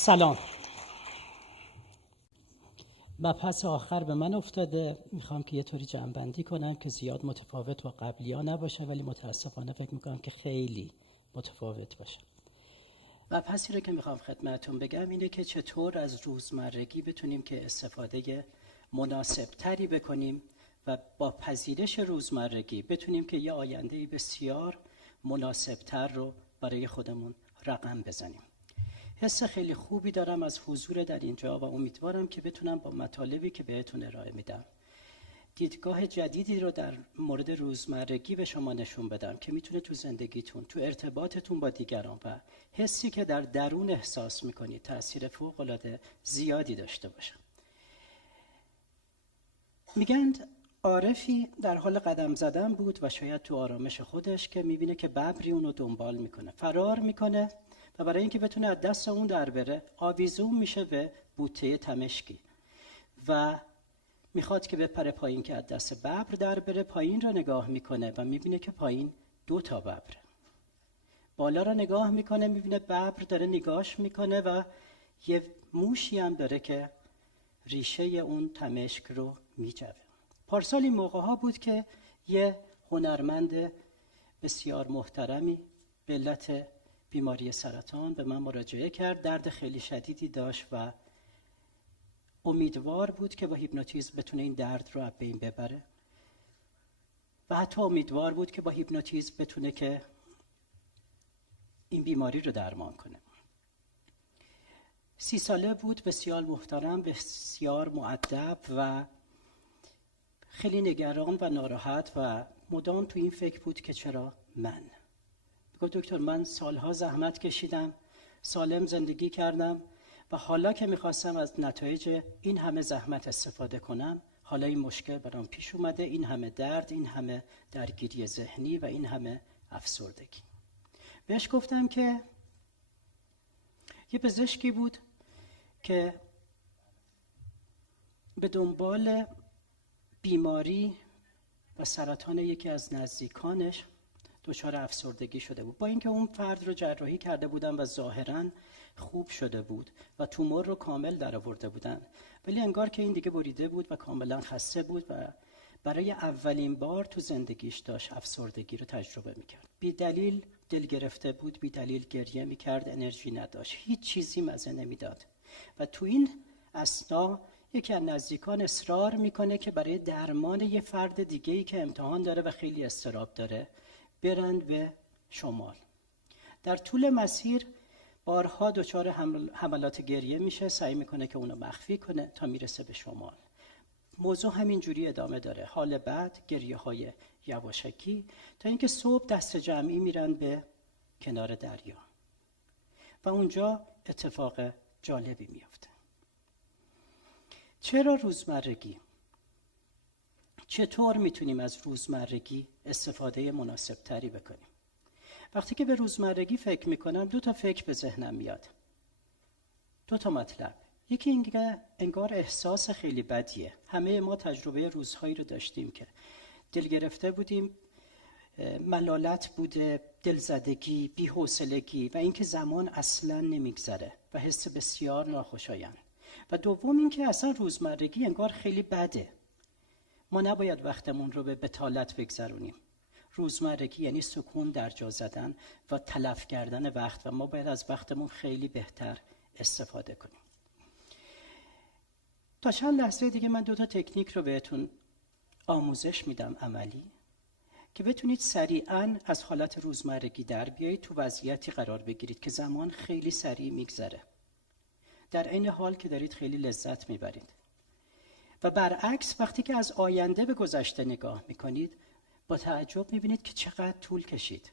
سلام. مبحث آخر به من افتاده، میخوام که یه طوری جمع‌بندی کنم که زیاد متفاوت با قبلی‌ها نباشه، ولی متاسفانه فکر میکنم که خیلی متفاوت باشه. مبحثی رو که میخوام خدمتتون بگم اینه که چطور از روزمرگی بتونیم که استفاده مناسب تری بکنیم و با پذیرش روزمرگی بتونیم که یه آینده بسیار مناسب تر رو برای خودمون رقم بزنیم. حس خیلی خوبی دارم از حضور در اینجا و امیدوارم که بتونم با مطالبی که بهتون ارائه میدم دیدگاه جدیدی رو در مورد روزمرگی به شما نشون بدم که میتونه تو زندگیتون، تو ارتباطتون با دیگران و حسی که در درون احساس میکنید تأثیر فوق‌العاده زیادی داشته باشه. میگند عارفی در حال قدم زدن بود و شاید تو آرامش خودش که میبینه که ببری اونو دنبال میکنه، فرار میکنه و برای اینکه بتونه از دست اون در بره آویزون میشه به بوته تمشکی و میخواد که بپره پایین که از دست ببر در بره. پایین رو نگاه میکنه و میبینه که پایین 2 ببره. بالا رو نگاه میکنه، میبینه ببر داره نگاش میکنه و یه موشی هم داره که ریشه اون تمشک رو میجوه. پارسال این موقع ها بود که یه هنرمند بسیار محترمی به علت بیماری سرطان به من مراجعه کرد. درد خیلی شدیدی داشت و امیدوار بود که با هیپنوتیزم بتونه این درد رو از بین ببره و حتی امیدوار بود که با هیپنوتیزم بتونه که این بیماری رو درمان کنه. 30 ساله بود، بسیار محترم، بسیار مؤدب و خیلی نگران و ناراحت و مدام تو این فکر بود که چرا من؟ گفت دکتر من سالها زحمت کشیدم، سالم زندگی کردم و حالا که میخواستم از نتایج این همه زحمت استفاده کنم، حالا این مشکل برام پیش اومده، این همه درد، این همه درگیری ذهنی و این همه افسردگی. بهش گفتم که یه پزشکی بود که به دنبال بیماری و سرطان یکی از نزدیکانش دچار افسردگی شده بود. با اینکه اون فرد رو جراحی کرده بودن و ظاهراً خوب شده بود و تومور رو کامل درآورده بودن، ولی انگار که این دیگه بریده بود و کاملا خسته بود و برای اولین بار تو زندگیش داشت افسردگی رو تجربه میکرد. بی دلیل دل گرفته بود، بی دلیل گریه میکرد، انرژی نداشت، هیچ چیزی مزه نمیداد و تو این اثنا یکی از نزدیکان اصرار میکنه که برای درمان یه فرد دیگه‌ای که امتحان داره و خیلی اضطراب داره برند به شمال. در طول مسیر بارها دچار حملات گریه میشه، سعی میکنه که اونو مخفی کنه تا میرسه به شمال. موضوع همینجوری ادامه داره، حال بد، گریه های یواشکی، تا اینکه صبح دست جمعی میرن به کنار دریا و اونجا اتفاق جالبی میفته. چرا روزمرگی؟ چطور میتونیم از روزمرگی استفاده مناسب تری بکنیم؟ وقتی که به روزمرگی فکر میکنم 2 فکر به ذهنم میاد، 2 مطلب. یکی اینکه انگار احساس خیلی بدیه. همه ما تجربه روزهایی رو داشتیم که دل گرفته بودیم، ملالت بوده، دلزدگی، بی‌حوصلگی و اینکه زمان اصلاً نمیگذره و حس بسیار ناخوشایند. و دوم اینکه اصلا روزمرگی انگار خیلی بده. ما نباید وقتمون رو به بطالت بگذرونیم. روزمرگی یعنی سکون در جا زدن و تلف کردن وقت و ما باید از وقتمون خیلی بهتر استفاده کنیم. تا چند لحظه دیگه من 2 تکنیک رو بهتون آموزش میدم عملی که بتونید سریعاً از حالت روزمرگی در بیایید، تو وضعیتی قرار بگیرید که زمان خیلی سریع میگذره در عین حال که دارید خیلی لذت میبرید. و برعکس وقتی که از آینده به گذشته نگاه میکنید با تعجب میبینید که چقدر طول کشید.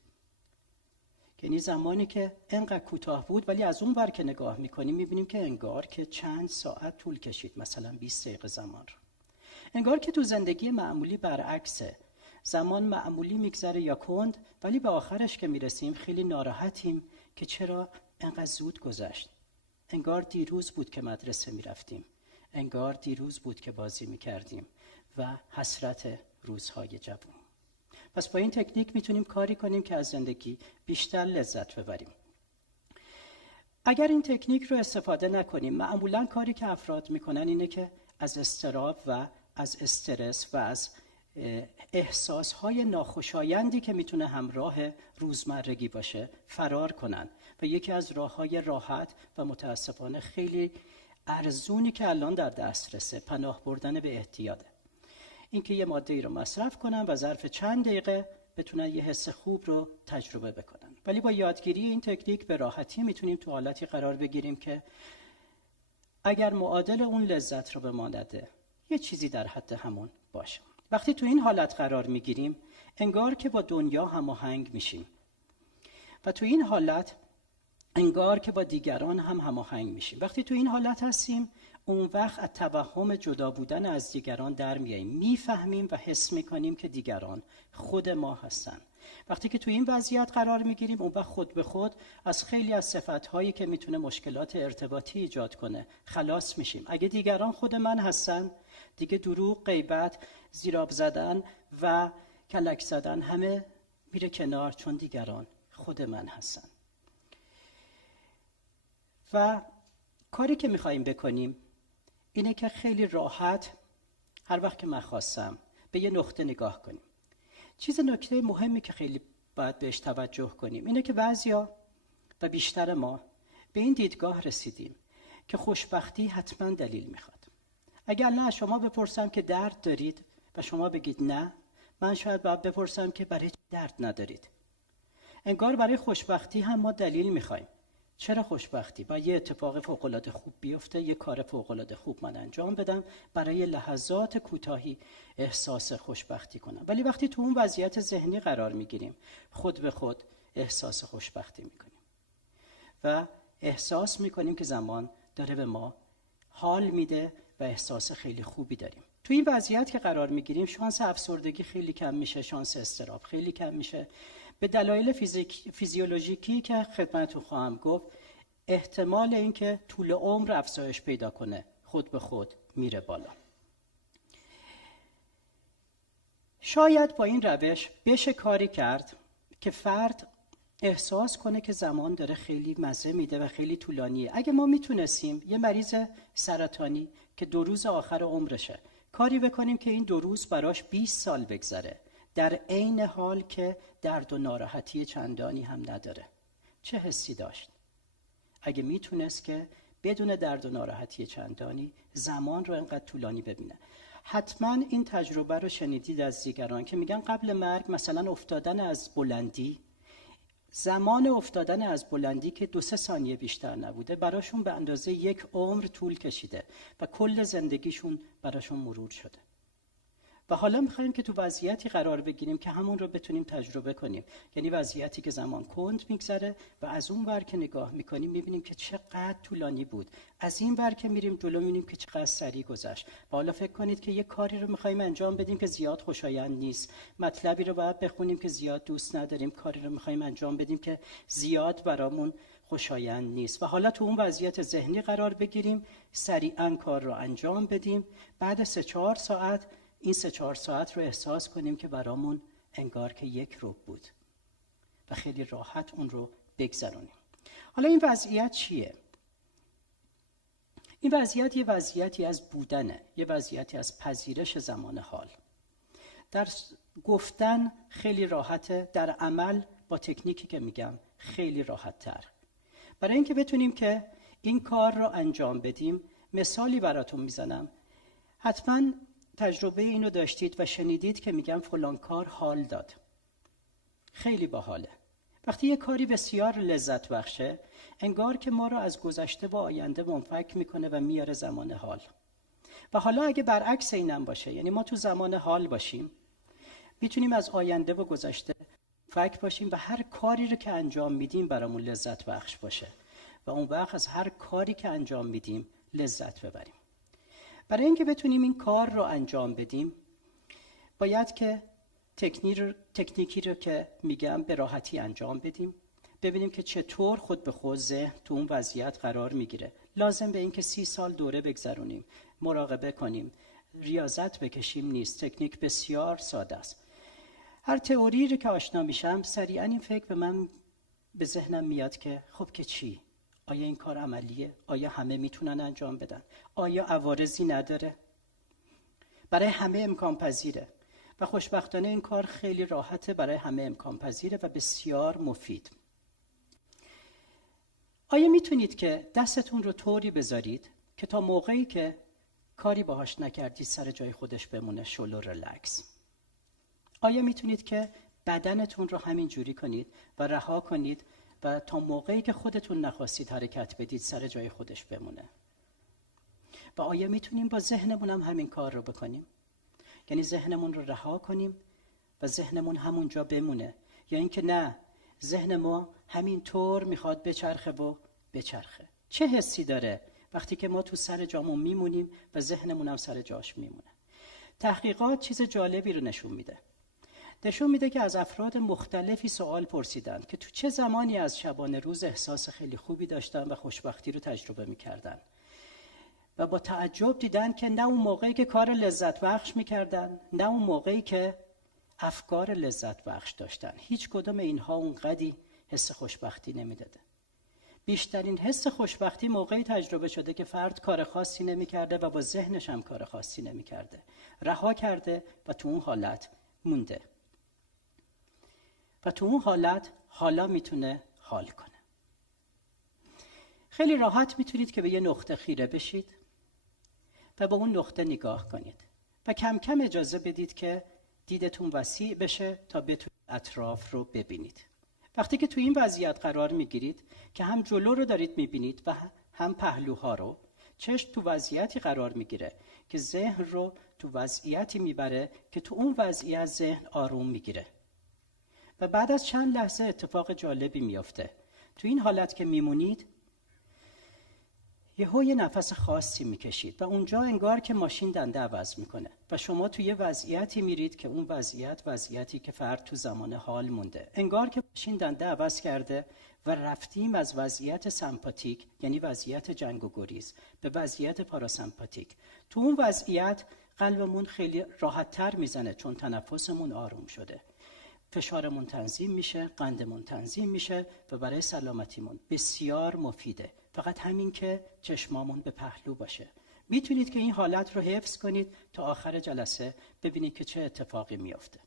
یعنی زمانی که انقدر کوتاه بود ولی از اون ور که نگاه میکنیم میبینیم که انگار که چند ساعت طول کشید، مثلا 20 دقیقه زمان رو. انگار که تو زندگی معمولی برعکسه، زمان معمولی میگذره یا کند، ولی به آخرش که میرسیم خیلی ناراحتیم که چرا انقدر زود گذشت. انگار دیروز بود که مدرسه میرفتیم، انگار دیروز بود که بازی میکردیم و حسرت روزهای جوان. پس با این تکنیک میتونیم کاری کنیم که از زندگی بیشتر لذت ببریم. اگر این تکنیک رو استفاده نکنیم، معمولاً کاری که افراد میکنن اینه که از اضطراب و از استرس و از احساسهای ناخوشایندی که میتونه همراه روزمرگی باشه فرار کنن و یکی از راههای راحت و متاسفانه خیلی ارزونی که الان در دسترسه پناه بردن به اعتیاده. اینکه یه ماده‌ای رو مصرف کنن و ظرف چند دقیقه بتونن یه حس خوب رو تجربه بکنن. ولی با یادگیری این تکنیک به راحتی میتونیم تو حالتی قرار بگیریم که اگر معادل اون لذت رو به ما نده، یه چیزی در حد همون باشه. وقتی تو این حالت قرار میگیریم، انگار که با دنیا هماهنگ میشیم و تو این حالت انگار که با دیگران هم هماهنگ میشیم. وقتی تو این حالت هستیم، اون وقت از توهم جدا بودن از دیگران در میاییم، میفهمیم و حس میکنیم که دیگران خود ما هستن. وقتی که تو این وضعیت قرار میگیریم، اون وقت خود به خود از خیلی از صفتهایی که میتونه مشکلات ارتباطی ایجاد کنه خلاص میشیم. اگه دیگران خود من هستن، دیگه دروغ، غیبت، زیراب زدن و کلک زدن همه میره کنار، چون دیگران خود من هستن. و کاری که میخواییم بکنیم اینه که خیلی راحت هر وقت که من خواستم به یه نقطه نگاه کنیم. نکته مهمی که خیلی باید بهش توجه کنیم اینه که بعضیا و بیشتر ما به این دیدگاه رسیدیم که خوشبختی حتما دلیل میخواد. اگر نه شما بپرسم که درد دارید و شما بگید نه، من شاید باید بپرسم که برای چه درد ندارید. انگار برای خوشبختی هم ما دلیل میخوایم. چرا خوشبختی؟ باید یه اتفاق فوق‌العاده خوب بیفته، یه کار فوق‌العاده خوب من انجام بدم برای لحظات کوتاهی احساس خوشبختی کنم. ولی وقتی تو اون وضعیت ذهنی قرار میگیریم، خود به خود احساس خوشبختی میکنیم و احساس میکنیم که زمان داره به ما حال میده و احساس خیلی خوبی داریم. تو این وضعیت که قرار میگیریم، شانس افسردگی خیلی کم میشه، شانس اضطراب خیلی کم میشه. به دلایل فیزیولوژیکی که خدمتتون خواهم گفت، احتمال اینکه طول عمر افزایش پیدا کنه خود به خود میره بالا. شاید با این روش بشه کاری کرد که فرد احساس کنه که زمان داره خیلی مزه میده و خیلی طولانیه. اگه ما میتونستیم یه مریض سرطانی که 2 روز آخر عمرشه کاری بکنیم که این 2 روز براش 20 سال بگذره، در عین حال که درد و ناراحتی چندانی هم نداره، چه حسی داشت؟ اگه میتونست که بدون درد و ناراحتی چندانی زمان رو انقدر طولانی ببینه. حتما این تجربه رو شنیدید از دیگران که میگن قبل مرگ مثلا افتادن از بلندی، زمان افتادن از بلندی که 2-3 ثانیه بیشتر نبوده، براشون به اندازه 1 عمر طول کشیده و کل زندگیشون براشون مرور شده. و حالا میخوایم که تو وضعیتی قرار بگیریم که همون رو بتونیم تجربه کنیم، یعنی وضعیتی که زمان کند میگذره و از اون ور که نگاه میکنیم میبینیم که چقدر طولانی بود، از این ور که میریم جلو میبینیم که چقدر سریع گذشت. و حالا فکر کنید که یه کاری رو میخوایم انجام بدیم که زیاد خوشایند نیست، مطلبی رو باید بخونیم که زیاد دوست نداریم، کاری رو میخوایم انجام بدیم که زیاد برامون خوشایند نیست. و حالا تو اون وضعیت ذهنی قرار بگیریم، سریعا کار رو انجام بدیم، بعد 3-4 ساعت این 3-4 ساعت رو احساس کنیم که برامون انگار که 1 ربع بود و خیلی راحت اون رو بگذرونیم. حالا این وضعیت چیه؟ این وضعیت یه وضعیتی از بودنه، یه وضعیتی از پذیرش زمان حال. در گفتن خیلی راحته، در عمل با تکنیکی که میگم خیلی راحت تر. برای اینکه بتونیم که این کار رو انجام بدیم، مثالی براتون میزنم. حتما تجربه اینو داشتید و شنیدید که میگم فلان کار حال داد. خیلی باحاله. وقتی یه کاری بسیار لذت بخشه، انگار که ما رو از گذشته و آینده منفک میکنه و میاره زمان حال. و حالا اگه برعکس اینم باشه، یعنی ما تو زمان حال باشیم، میتونیم از آینده و گذشته فک باشیم و هر کاری رو که انجام میدیم برامون لذت بخش باشه و اون وقت از هر کاری که انجام میدیم لذت ببریم. برای اینکه بتونیم این کار رو انجام بدیم، باید که تکنیکی رو که میگم به راحتی انجام بدیم، ببینیم که چطور خود به خود ذهن تو اون وضعیت قرار میگیره. لازم به این که 30 سال دوره بگذرونیم، مراقبه کنیم، ریاضت بکشیم نیست. تکنیک بسیار ساده است. هر تئوری رو که آشنا میشم، سریعا این فکر به ذهنم میاد که خب که چی؟ آیا این کار عملیه؟ آیا همه میتونن انجام بدن؟ آیا عوارضی نداره؟ برای همه امکان پذیره و خوشبختانه این کار خیلی راحته، برای همه امکان پذیره و بسیار مفید. آیا میتونید که دستتون رو طوری بذارید که تا موقعی که کاری باهاش نکردید سر جای خودش بمونه، شل و ریلکس؟ آیا میتونید که بدنتون رو همین جوری کنید و رها کنید و تا موقعی که خودتون نخواستید حرکت بدید سر جای خودش بمونه؟ و آیا میتونیم با ذهنمون هم همین کار رو بکنیم؟ یعنی ذهنمون رو رها کنیم و ذهنمون همونجا بمونه، یا اینکه نه، ذهن ما همین طور میخواد بچرخه و بچرخه؟ چه حسی داره وقتی که ما تو سر جامون میمونیم و ذهنمون هم سر جاش میمونه؟ تحقیقات چیز جالبی رو نشون میده که از افراد مختلفی سوال پرسیدن که تو چه زمانی از شبانه روز احساس خیلی خوبی داشتن و خوشبختی رو تجربه میکردن و با تعجب دیدن که نه اون موقعی که کار لذت بخش میکردن، نه اون موقعی که افکار لذت بخش داشتن. هیچ کدوم اینها اونقدی حس خوشبختی نمیداده. بیشترین حس خوشبختی موقعی تجربه شده که فرد کار خاصی نمیکرده و با ذهنش هم کار خاصی نمیکرده، رها کرده و تو اون حالت مونده و تو اون حالت حالا میتونه حال کنه. خیلی راحت میتونید که به یه نقطه خیره بشید و به اون نقطه نگاه کنید و کم کم اجازه بدید که دیدتون وسیع بشه تا بتونید اطراف رو ببینید. وقتی که تو این وضعیت قرار میگیرید که هم جلو رو دارید میبینید و هم پهلوها رو، چشم تو وضعیتی قرار میگیره که ذهن رو تو وضعیتی میبره که تو اون وضعیت ذهن آروم میگیره و بعد از چند لحظه اتفاق جالبی میفته. تو این حالت که میمونید یه نفس خاصی میکشید و اونجا انگار که ماشین دنده عوض میکنه و شما توی یه وضعیتی میرید که اون وضعیتی که فرد تو زمان حال مونده. انگار که ماشین دنده عوض کرده و رفتیم از وضعیت سمپاتیک، یعنی وضعیت جنگ و گریز، به وضعیت پاراسمپاتیک. تو اون وضعیت قلبمون خیلی راحت‌تر میزنه چون تنفسمون آروم شده. فشارمون تنظیم میشه، قندمون تنظیم میشه و برای سلامتیمون بسیار مفیده. فقط همین که چشمامون به پهلو باشه. میتونید که این حالت رو حفظ کنید تا آخر جلسه ببینید که چه اتفاقی میافته.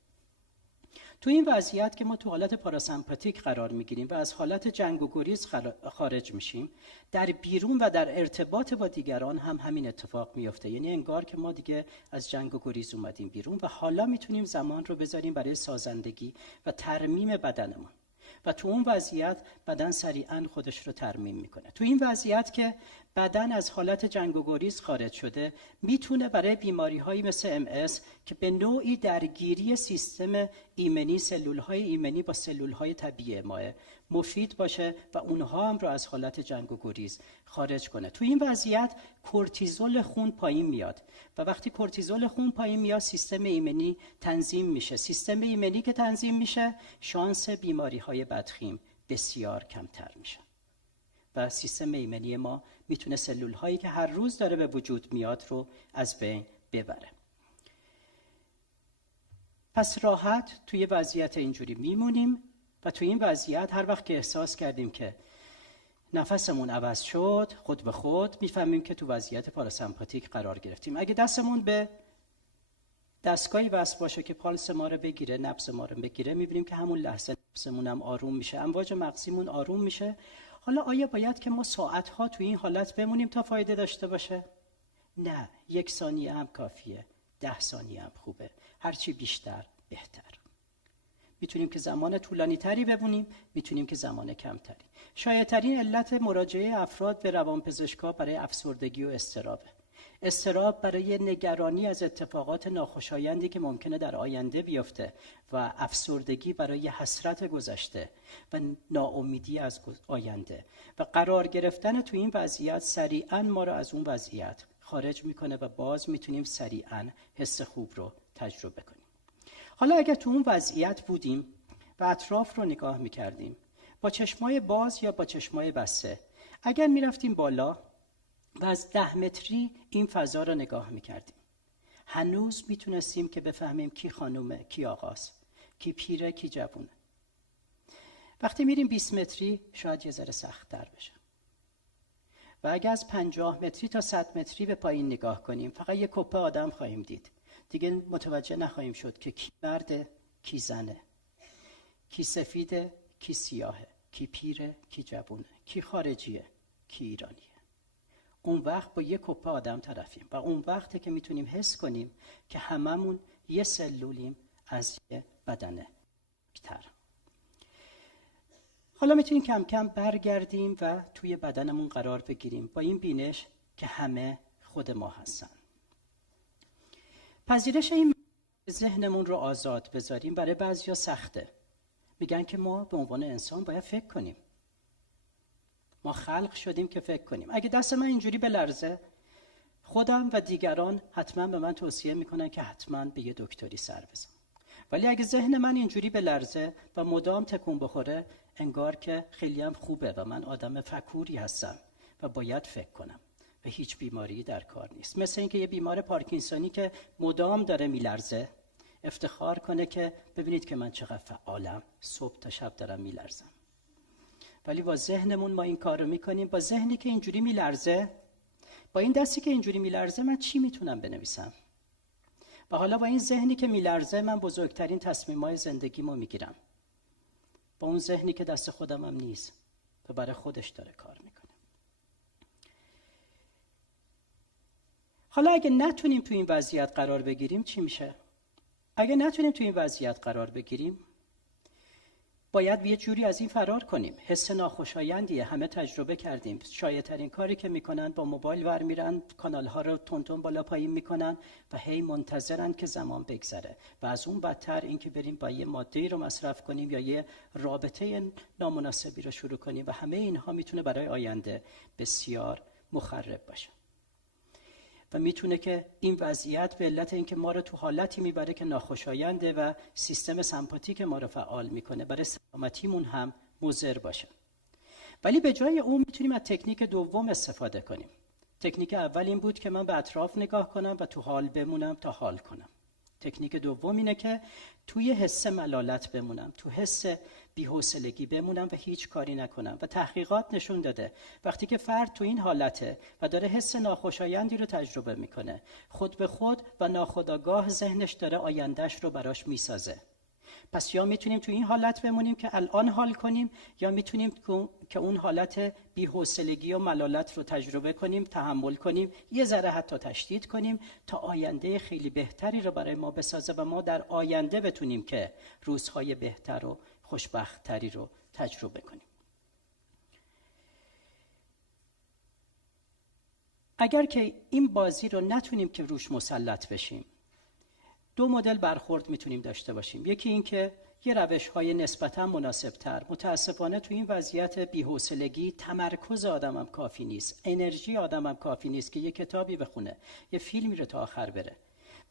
تو این وضعیت که ما تو حالت پاراسمپاتیک قرار میگیریم و از حالت جنگ و گریز خارج میشیم، در بیرون و در ارتباط با دیگران هم همین اتفاق میفته. یعنی انگار که ما دیگه از جنگ و گریز اومدیم بیرون و حالا میتونیم زمان رو بذاریم برای سازندگی و ترمیم بدنمون و تو اون وضعیت بدن سریعا خودش رو ترمیم میکنه. تو این وضعیت که بدن از حالت جنگ و گریز خارج شده، میتونه برای بیماری‌هایی مثل MS که به نوعی درگیری سیستم ایمنی، سلول‌های ایمنی با سلول‌های طبیعی ماه، مفید باشه و اونها هم رو از حالت جنگ و گریز خارج کنه. تو این وضعیت کورتیزول خون پایین میاد و وقتی کورتیزول خون پایین میاد سیستم ایمنی تنظیم میشه. سیستم ایمنی که تنظیم میشه، شانس بیماری‌های بدخیم بسیار کمتر میشه و سیستم ایمنی ما میتونه سلول هایی که هر روز داره به وجود میاد رو از بین ببره. پس راحت توی وضعیت اینجوری میمونیم و توی این وضعیت هر وقت که احساس کردیم که نفسمون عوض شد، خود به خود میفهمیم که تو وضعیت پاراسمپاتیک قرار گرفتیم. اگه دستمون به دستگاهی وصل باشه که پالس ما رو بگیره، نبض ما رو بگیره، میبینیم که همون لحظه نبضمون هم آروم میشه، امواج مغزیمون آروم میشه. حالا آیا باید که ما ساعتها توی این حالت بمونیم تا فایده داشته باشه؟ نه، 1 ثانیه هم کافیه، 10 ثانیه هم خوبه، هرچی بیشتر بهتر. میتونیم که زمان طولانی تری بمونیم، میتونیم که زمان کمتری. شایع‌ترین علت مراجعه افراد به روانپزشکا برای افسردگی و اضطرابه. اضطراب برای نگرانی از اتفاقات ناخوشایندی که ممکنه در آینده بیفته و افسردگی برای حسرت گذشته و ناامیدی از آینده و قرار گرفتن تو این وضعیت سریعا ما رو از اون وضعیت خارج میکنه و باز میتونیم سریعا حس خوب رو تجربه کنیم. حالا اگر تو اون وضعیت بودیم و اطراف رو نگاه میکردیم با چشمای باز یا با چشمای بسته، اگر میرفتیم بالا و از 10 متری این فضا رو نگاه میکردیم، هنوز میتونستیم که بفهمیم کی خانومه، کی آقاست، کی پیره، کی جوونه. وقتی میریم 20 متری شاید یه ذره سخت‌تر بشه. و اگر از 50 متری تا 100 متری به پایین نگاه کنیم فقط یک کپه آدم خواهیم دید. دیگه متوجه نخواهیم شد که کی مرده، کی زنه، کی سفیده، کی سیاهه، کی پیره، کی جوونه، کی خارجیه، کی ایرانیه. اون وقت با یک کپه آدم طرفیم و اون وقته که میتونیم حس کنیم که هممون یه سلولیم از یه بدن بیشتر. حالا میتونیم کم کم برگردیم و توی بدنمون قرار بگیریم با این بینش که همه خود ما هستن. پذیرش این ذهنمون رو آزاد بذاریم برای بعضیا سخته. میگن که ما به عنوان انسان باید فکر کنیم. ما خلق شدیم که فکر کنیم. اگه دست من اینجوری بلرزه، خودم و دیگران حتما به من توصیه میکنن که حتما به یه دکتری سر بزنم. ولی اگه ذهن من اینجوری بلرزه و مدام تکون بخوره، انگار که خیلی هم خوبه و من آدم فکوری هستم و باید فکر کنم و هیچ بیماری در کار نیست. مثل اینکه یه بیمار پارکینسونی که مدام داره میلرزه افتخار کنه که ببینید که من چقدر فعالم، صبح تا شب دارم میلرزم. ولی با ذهنمون ما این کار رو میکنیم. با ذهنی که اینجوری میلرزه، با این دستی که اینجوری میلرزه من چی میتونم بنویسم؟ و حالا با این ذهنی که میلرزه من بزرگترین تصمیم‌های زندگیمو میگیرم. با اون ذهنی که دست خودم هم نیست و برای خودش داره کار میکنه. حالا اگه نتونیم تو این وضعیت قرار بگیریم چی میشه؟ اگه نتونیم تو این وضعیت قرار بگیریم باید یه جوری از این فرار کنیم. حس ناخوشایندیه، همه تجربه کردیم. شایع‌ترین کاری که میکنن با موبایل ور میرن، کانال‌ها رو تون بالا پایین میکنن و هی منتظرن که زمان بگذره. و از اون بدتر این که بریم با یه ماده‌ای رو مصرف کنیم یا یه رابطه نامناسبی رو شروع کنیم و همه اینها میتونه برای آینده بسیار مخرب باشه. و میتونه که این وضعیت به علت اینکه ما رو تو حالتی میبره که ناخوشاینده و سیستم سمپاتیک ما رو فعال میکنه، برای سلامتیمون هم مضر باشه. ولی به جای اون میتونیم از تکنیک دوم استفاده کنیم. تکنیک اول این بود که من به اطراف نگاه کنم و تو حال بمونم تا حال کنم. تکنیک دوم اینه که توی حس ملالت بمونم، تو حس بی‌حوصلگی بمونم و هیچ کاری نکنم. و تحقیقات نشون داده وقتی که فرد تو این حالته و داره حس ناخوشایندی رو تجربه میکنه، خود به خود و ناخودآگاه ذهنش داره آیندهش رو براش میسازه. پس یا میتونیم تو این حالت بمونیم که الان حال کنیم، یا میتونیم که اون حالت بی‌حوصلگی و ملالت رو تجربه کنیم، تحمل کنیم، یه ذره حتی تشدید کنیم تا آینده خیلی بهتری رو برای ما بسازه و ما در آینده بتونیم که روزهای بهتر و خوشبختری رو تجربه کنیم. اگر که این بازی رو نتونیم که روش مسلط بشیم، دو مدل برخورد میتونیم داشته باشیم. یکی این که یه روش‌های نسبتاً مناسب‌تر. متاسفانه تو این وضعیت بی‌حوصلگی تمرکز آدمم کافی نیست، انرژی آدمم کافی نیست که یه کتابی بخونه، یه فیلمی رو تا آخر بره.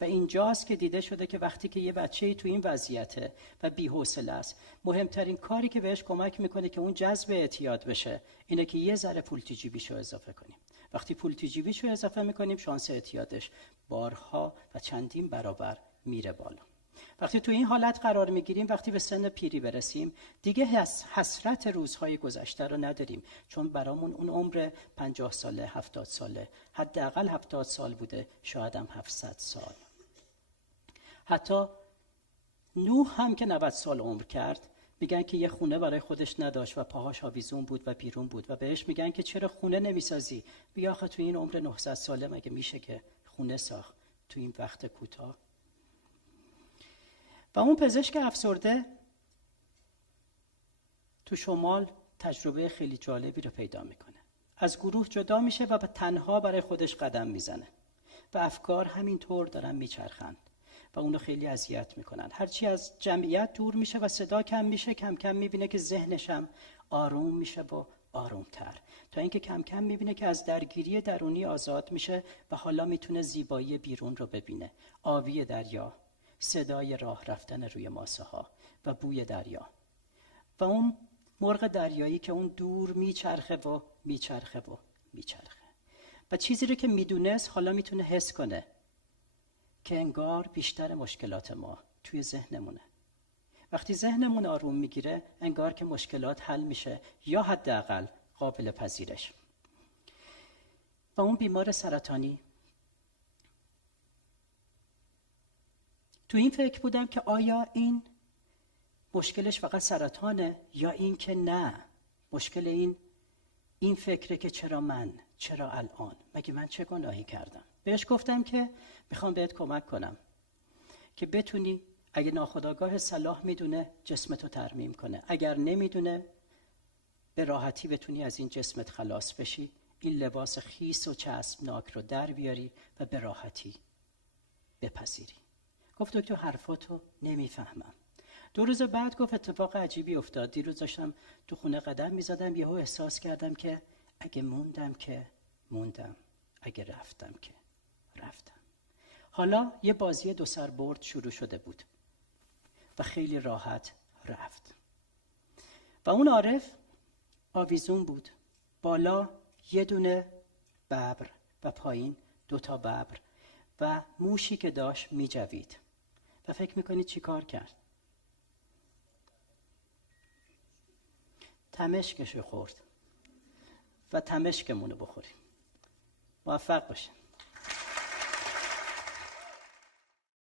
و اینجاست که دیده شده که وقتی که یه بچه‌ای تو این وضعیته و بی‌حوصله است، مهمترین کاری که بهش کمک میکنه که اون جذب اعتیاد بشه اینه که یه ذره پول تو جیبیشو اضافه کنیم. وقتی پول تو جیبیشو اضافه میکنیم، شانس اعتیادش بارها و چندین برابر میره بالا. وقتی تو این حالت قرار میگیریم، وقتی به سن پیری برسیم، دیگه حسرت روزهای گذشته رو نداریم، چون برامون اون عمر 50 ساله، 70 ساله، حداقل 70 سال بوده، شاید هم 700 سال. حتی نوح هم که 90 سال عمر کرد، میگن که یه خونه برای خودش نداشت و پاهاش آویزون بود و بیرون بود و بهش میگن که چرا خونه نمیسازی؟ بیا آخه تو این عمر 900 ساله مگه میشه که خونه ساخت تو این وقت کوتاه؟ و اون پزشک افسرده تو شمال تجربه خیلی جالبی رو پیدا میکنه. از گروه جدا میشه و تنها برای خودش قدم میزنه و افکار همینطور دارن میچرخند و اونو خیلی اذیت میکنن. هرچی از جمعیت دور میشه و صدا کم میشه، کم کم میبینه که ذهنش هم آروم میشه و آرومتر، تا اینکه کم کم میبینه که از درگیری درونی آزاد میشه و حالا میتونه زیبایی بیرون رو ببینه، آبی دریا، صدای راه رفتن روی ماسه ها و بوی دریا و اون مرغ دریایی که اون دور میچرخه و میچرخه و میچرخه و چیزی رو که میدونست حالا میتونه حس کنه که انگار بیشتر مشکلات ما توی ذهنمونه. وقتی ذهنمون آروم میگیره انگار که مشکلات حل میشه یا حداقل قابل پذیرش. و اون بیمار سرطانی. تو این فکر بودم که آیا این مشکلش فقط سرطانه یا این که نه، مشکل این فکره که چرا من، چرا الان، مگه من چه گناهی کردم. بهش گفتم که میخوام بهت کمک کنم که بتونی اگه ناخودآگاه صلاح میدونه جسمتو ترمیم کنه، اگر نمیدونه به راحتی بتونی از این جسمت خلاص بشی، این لباس خیس و چسبناک رو در بیاری و به راحتی بپذیری. گفت دکتر حرفاتو نمیفهمم. 2 روز بعد گفت اتفاق عجیبی افتاد. دیروز داشتم تو خونه قدم میزدم، یهو احساس کردم که اگه موندم که موندم، اگه رفتم که رفتم. حالا یه بازی 2 سربرد شروع شده بود و خیلی راحت رفت. و اون عارف آویزون بود، بالا یه دونه ببر و پایین 2 تا ببر و موشی که داشت میجوید. و فکر میکنید چی کار کرد؟ تمشکشو خورد و تمشکمونو بخوریم. موفق باشین.